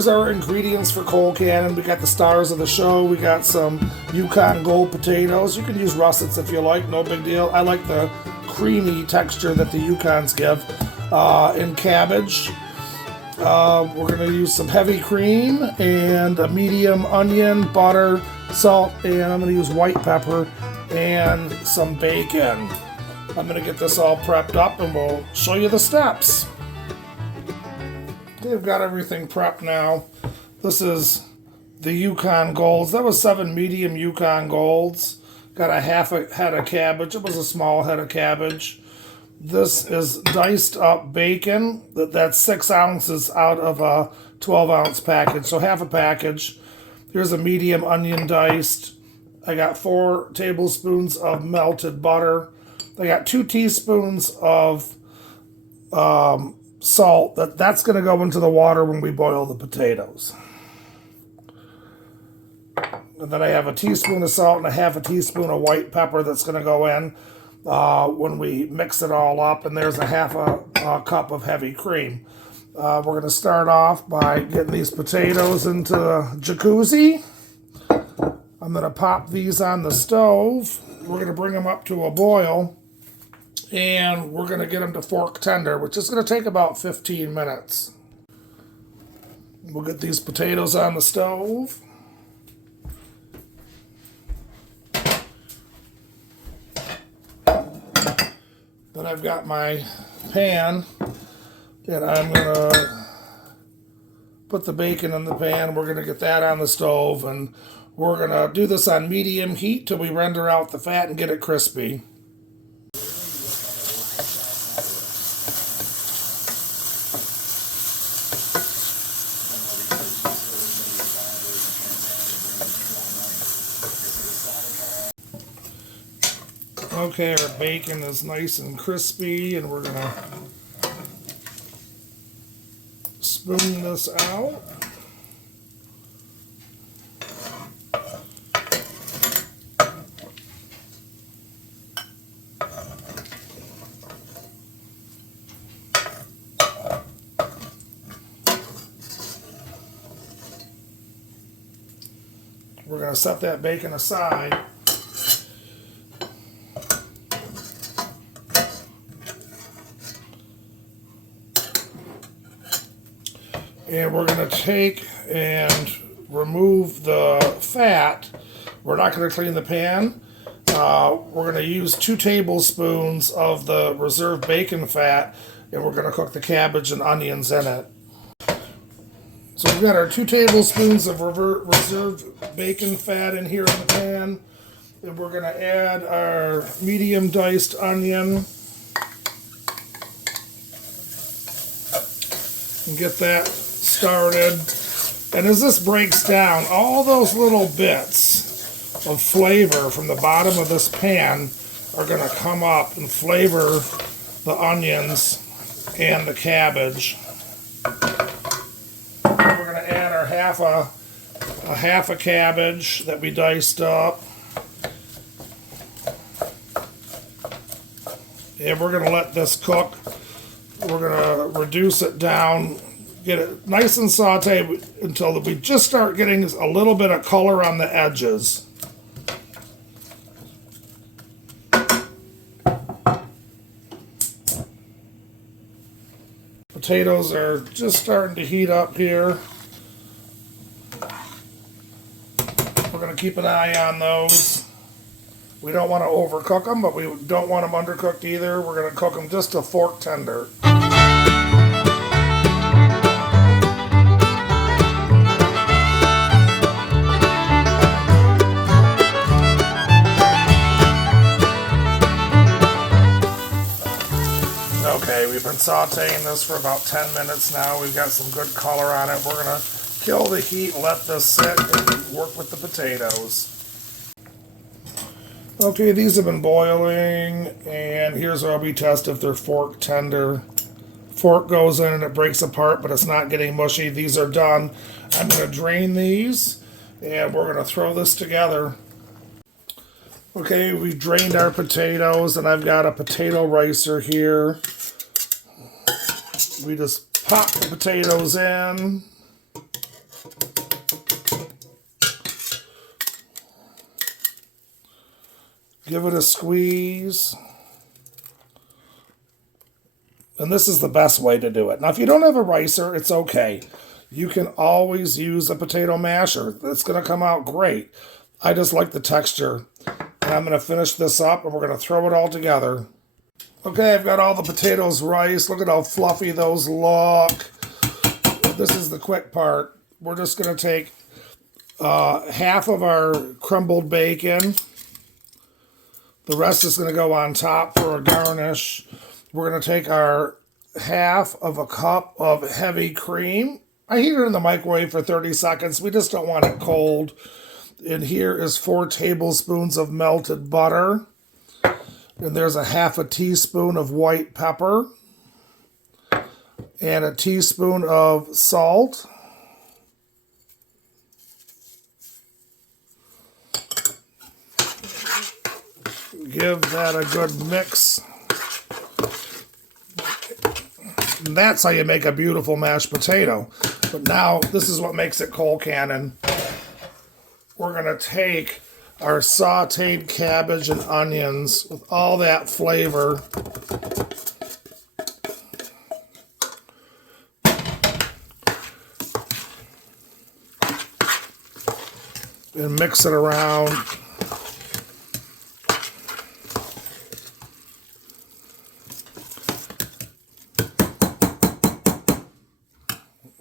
here's our ingredients for Colcannon. We got the stars of the show. We got some Yukon Gold potatoes. You can use russets if you like, no big deal. I like the creamy texture that the Yukons give. And cabbage. We're going to use some heavy cream and a medium onion, butter, salt, and I'm going to use white pepper and some bacon. I'm going to get this all prepped up and we'll show you the steps. Okay, I've got everything prepped now. This is the Yukon Golds. That was 7 medium Yukon Golds. Got a half a head of cabbage. It was a small head of cabbage. This is diced up bacon. That's 6 ounces out of a 12-ounce package, so half a package. Here's a medium onion diced. I got 4 tablespoons of melted butter. I got 2 teaspoons of salt. That's going to go into the water when we boil the potatoes. And then I have a teaspoon of salt and a half a teaspoon of white pepper that's going to go in when we mix it all up. And there's a half a cup of heavy cream. We're going to start off by getting these potatoes into the jacuzzi. I'm going to pop these on the stove. We're going to bring them up to a boil. And we're going to get them to fork tender, which is going to take about 15 minutes. We'll get these potatoes on the stove. Then I've got my pan, and I'm going to put the bacon in the pan. We're going to get that on the stove, and we're going to do this on medium heat till we render out the fat and get it crispy. Okay, our bacon is nice and crispy, and we're going to spoon this out. We're going to set that bacon aside. And we're going to take and remove the fat. We're not going to clean the pan. We're going to use 2 tablespoons of the reserved bacon fat, and we're going to cook the cabbage and onions in it. So we've got our 2 tablespoons of reserved bacon fat in here in the pan. And we're going to add our medium diced onion. And get that started. And as this breaks down, all those little bits of flavor from the bottom of this pan are going to come up and flavor the onions and the cabbage. We're going to add our half a cabbage that we diced up. And we're going to let this cook. We're going to reduce it down, get it nice and sauteed until we just start getting a little bit of color on the edges. Potatoes are just starting to heat up here. We're going to keep an eye on those. We don't want to overcook them, but we don't want them undercooked either. We're going to cook them just to fork tender. Okay, we've been sauteing this for about 10 minutes now. We've got some good color on it. We're going to kill the heat, let this sit, and work with the potatoes. Okay, these have been boiling, and here's where we test if they're fork tender. Fork goes in and it breaks apart, but it's not getting mushy. These are done. I'm going to drain these, and we're going to throw this together. Okay, we've drained our potatoes, and I've got a potato ricer here. We just pop the potatoes in. Give it a squeeze. And this is the best way to do it. Now, if you don't have a ricer, it's okay. You can always use a potato masher. It's going to come out great. I just like the texture. And I'm going to finish this up, and we're going to throw it all together. Okay, I've got all the potatoes riced. Look at how fluffy those look. This is the quick part. We're just going to take half of our crumbled bacon. The rest is going to go on top for a garnish. We're going to take our half of a cup of heavy cream. I heat it in the microwave for 30 seconds. We just don't want it cold. And here is 4 tablespoons of melted butter. And there's a half a teaspoon of white pepper. And a teaspoon of salt. Give that a good mix. And that's how you make a beautiful mashed potato. But now, this is what makes it Colcannon. We're going to take our sauteed cabbage and onions with all that flavor. And mix it around.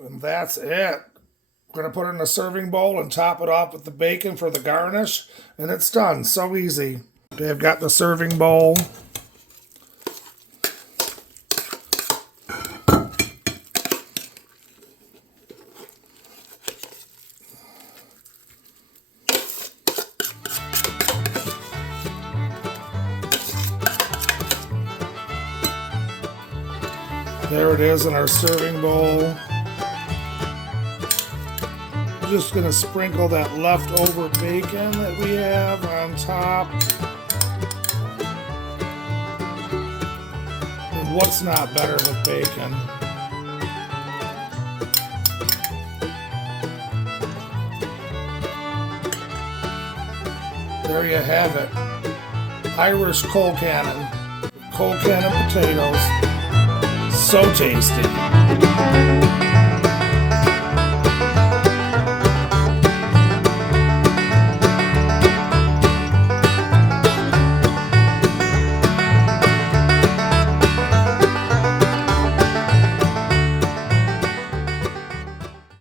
And that's it. We're going to put it in a serving bowl and top it off with the bacon for the garnish. And it's done. So easy. Okay, I've got the serving bowl. There it is in our serving bowl. Just going to sprinkle that leftover bacon that we have on top. And what's not better with bacon? There you have it. Irish Colcannon. Colcannon potatoes. So tasty.